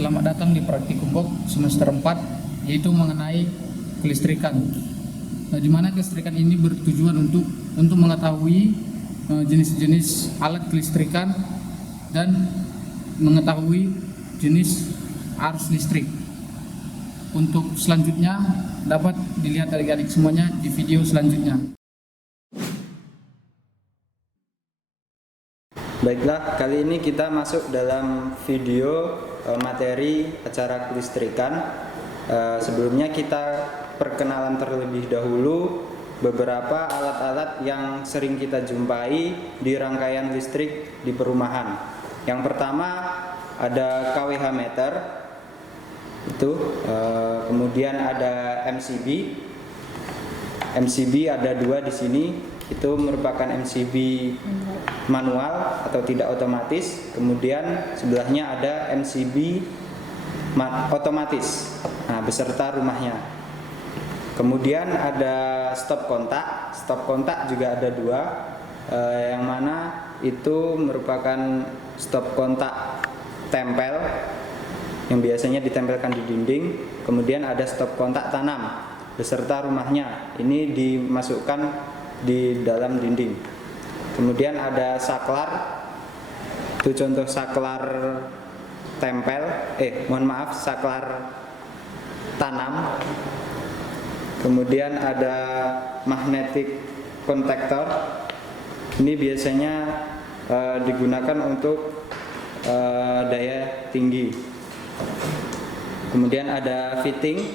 Selamat datang di Praktikum Box semester 4, yaitu mengenai kelistrikan. Di mana kelistrikan ini bertujuan untuk mengetahui jenis-jenis alat kelistrikan dan mengetahui jenis arus listrik. Untuk selanjutnya dapat dilihat adik-adik semuanya di video selanjutnya. Baiklah, kali ini kita masuk dalam video materi acara kelistrikan. Sebelumnya kita perkenalan terlebih dahulu beberapa alat-alat yang sering kita jumpai di rangkaian listrik di perumahan. Yang pertama ada KWH meter, kemudian ada MCB. MCB ada dua di sini. Itu merupakan MCB manual atau tidak otomatis. Kemudian sebelahnya ada MCB otomatis, beserta rumahnya. Kemudian ada stop kontak. Stop kontak juga ada dua, yang mana itu merupakan stop kontak tempel yang biasanya ditempelkan di dinding. Kemudian ada stop kontak tanam beserta rumahnya. Ini dimasukkan di dalam dinding. Kemudian ada saklar, itu contoh saklar tempel, saklar tanam. Kemudian ada magnetic kontaktor, ini biasanya digunakan untuk daya tinggi. Kemudian ada fitting,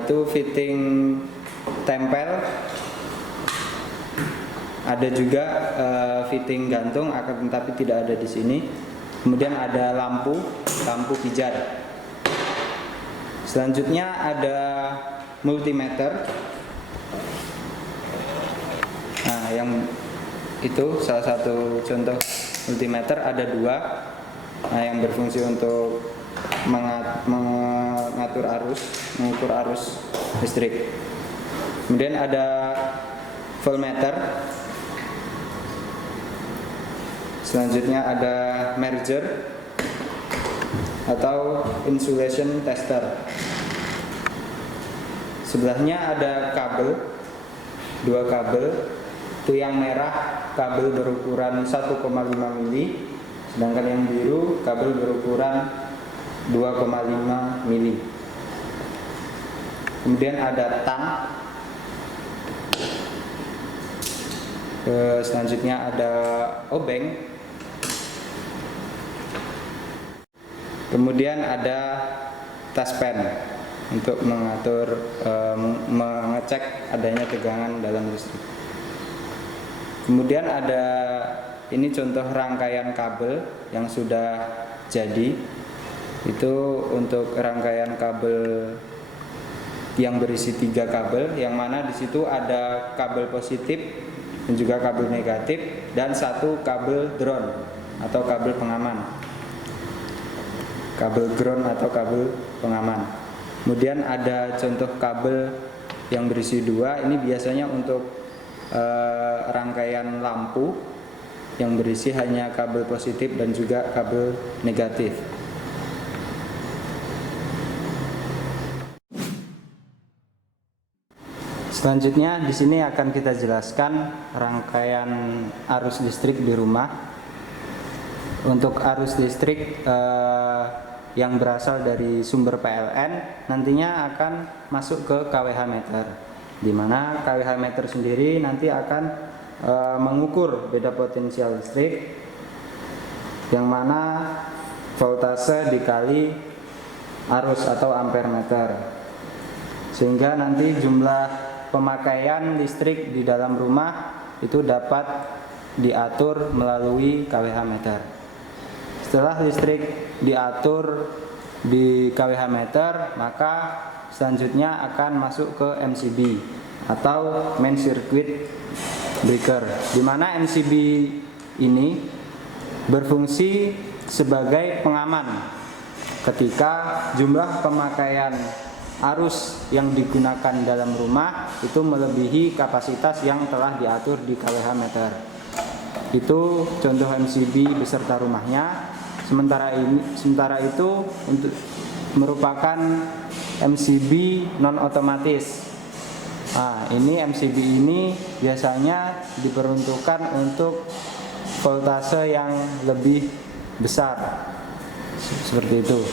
itu fitting tempel. Ada juga fitting gantung, akan tetapi tidak ada di sini. Kemudian ada lampu pijar. Selanjutnya ada multimeter. Yang itu salah satu contoh multimeter, ada dua. Yang berfungsi untuk mengatur mengukur arus listrik. Kemudian ada voltmeter. Selanjutnya ada merger atau insulation tester. Sebelahnya ada kabel, dua kabel. Itu yang merah kabel berukuran 1,5 mili, sedangkan yang biru kabel berukuran 2,5 mili. Kemudian ada tang. Selanjutnya ada obeng. Kemudian ada taspen untuk mengatur, mengecek adanya tegangan dalam listrik. Kemudian ada ini contoh rangkaian kabel yang sudah jadi. Itu untuk rangkaian kabel yang berisi 3 kabel, yang mana di situ ada kabel positif dan juga kabel negatif, dan 1 kabel ground atau kabel pengaman. Kabel ground atau kabel pengaman. Kemudian ada contoh kabel yang berisi 2. Ini biasanya untuk rangkaian lampu yang berisi hanya kabel positif dan juga kabel negatif. Selanjutnya di sini akan kita jelaskan rangkaian arus listrik di rumah. Untuk arus listrik yang berasal dari sumber PLN nantinya akan masuk ke KWH meter, di mana KWH meter sendiri nanti akan mengukur beda potensial listrik, yang mana voltase dikali arus atau ampere meter, sehingga nanti jumlah pemakaian listrik di dalam rumah itu dapat diatur melalui KWH meter. Setelah listrik diatur di KWH meter, maka selanjutnya akan masuk ke MCB atau main circuit breaker, di mana MCB ini berfungsi sebagai pengaman ketika jumlah pemakaian arus yang digunakan dalam rumah itu melebihi kapasitas yang telah diatur di KWH meter. Itu contoh MCB beserta rumahnya. Sementara itu untuk merupakan MCB non otomatis. Nah, ini MCB ini biasanya diperuntukkan untuk voltase yang lebih besar, seperti itu.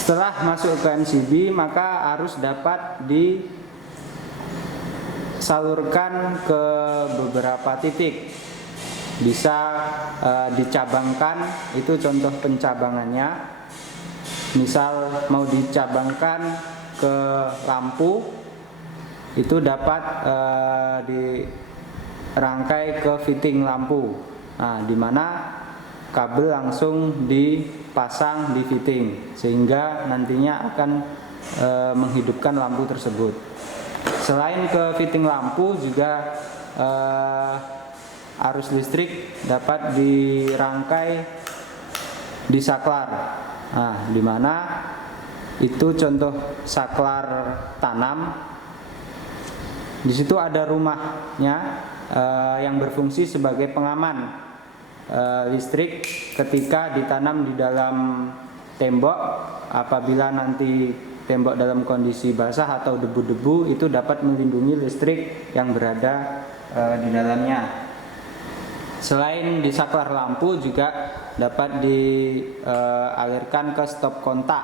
Setelah masuk ke MCB, maka arus dapat disalurkan ke beberapa titik. Bisa dicabangkan, itu contoh pencabangannya. Misal mau dicabangkan ke lampu, itu dapat dirangkai ke fitting lampu. Nah, di mana kabel langsung dipasang di fitting, sehingga nantinya akan menghidupkan lampu tersebut. Selain ke fitting lampu, juga arus listrik dapat dirangkai di saklar. Nah, di mana itu contoh saklar tanam. Di situ ada rumahnya yang berfungsi sebagai pengaman listrik ketika ditanam di dalam tembok. Apabila nanti tembok dalam kondisi basah atau debu-debu, itu dapat melindungi listrik yang berada di dalamnya. Selain di saklar lampu, juga dapat dialirkan ke stop kontak.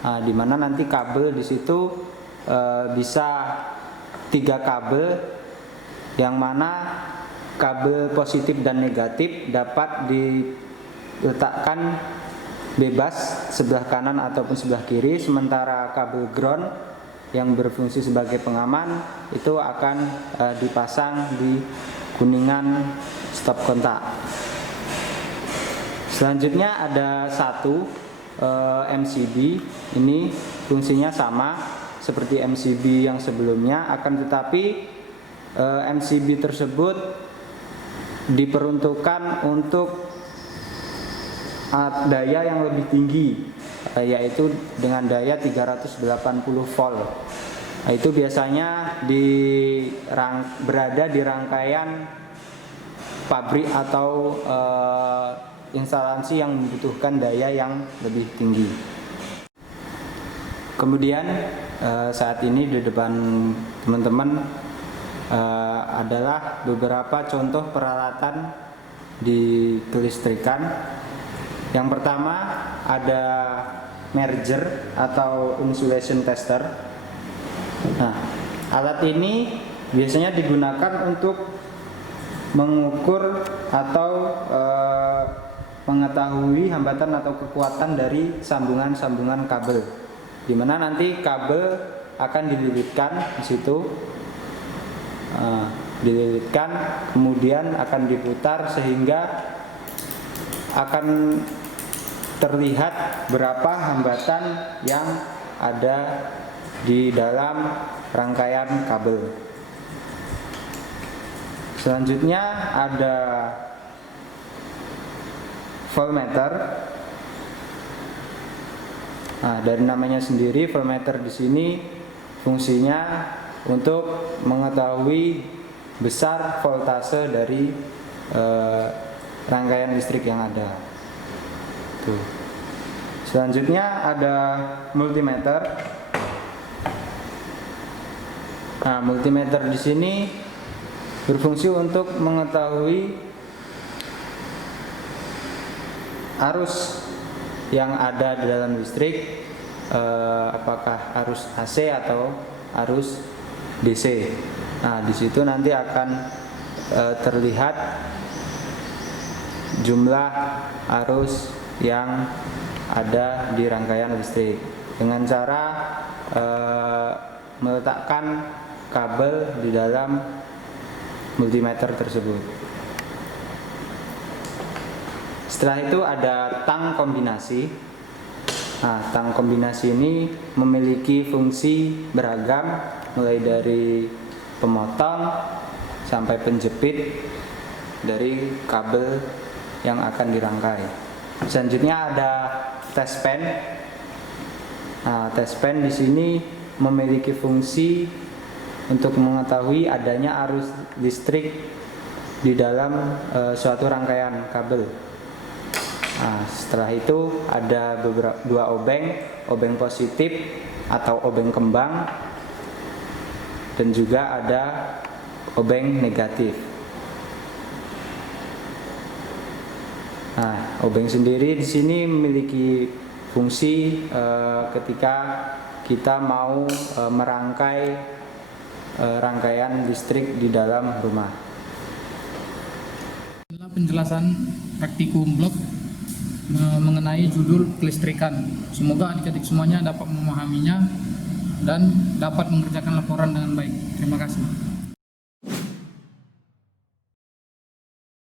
Nah, di mana nanti kabel di situ bisa 3 kabel, yang mana kabel positif dan negatif dapat diletakkan bebas sebelah kanan ataupun sebelah kiri, sementara kabel ground yang berfungsi sebagai pengaman itu akan dipasang di kuningan stop kontak. Selanjutnya ada satu MCB. Ini fungsinya sama seperti MCB yang sebelumnya, akan tetapi MCB tersebut diperuntukkan untuk daya yang lebih tinggi, yaitu dengan daya 380 volt. Nah, itu biasanya berada di rangkaian pabrik atau instalasi yang membutuhkan daya yang lebih tinggi. Kemudian saat ini di depan teman-teman adalah beberapa contoh peralatan di kelistrikan. Yang pertama ada merger atau insulation tester. Nah, alat ini biasanya digunakan untuk mengukur atau mengetahui hambatan atau kekuatan dari sambungan-sambungan kabel, di mana nanti kabel akan dililitkan di situ, dililitkan, kemudian akan diputar sehingga akan terlihat berapa hambatan yang ada di dalam rangkaian kabel. Selanjutnya ada voltmeter. Nah, dari namanya sendiri, voltmeter di sini fungsinya untuk mengetahui besar voltase dari rangkaian listrik yang ada. Tuh. Selanjutnya ada multimeter. Nah, multimeter di sini berfungsi untuk mengetahui arus yang ada di dalam listrik, apakah arus AC atau arus DC. Nah, di situ nanti akan terlihat jumlah arus yang ada di rangkaian listrik dengan cara meletakkan kabel di dalam multimeter tersebut. Setelah itu ada tang kombinasi. Nah, tang kombinasi ini memiliki fungsi beragam, mulai dari pemotong sampai penjepit dari kabel yang akan dirangkai. Selanjutnya ada test pen. Nah, test pen di sini memiliki fungsi untuk mengetahui adanya arus listrik di dalam suatu rangkaian kabel. Nah, setelah itu ada dua obeng positif atau obeng kembang, dan juga ada obeng negatif. Nah, obeng sendiri di sini memiliki fungsi ketika kita mau merangkai rangkaian listrik di dalam rumah. Inilah penjelasan praktikum blog mengenai judul kelistrikan. Semoga adik-adik semuanya dapat memahaminya dan dapat mengerjakan laporan dengan baik. Terima kasih.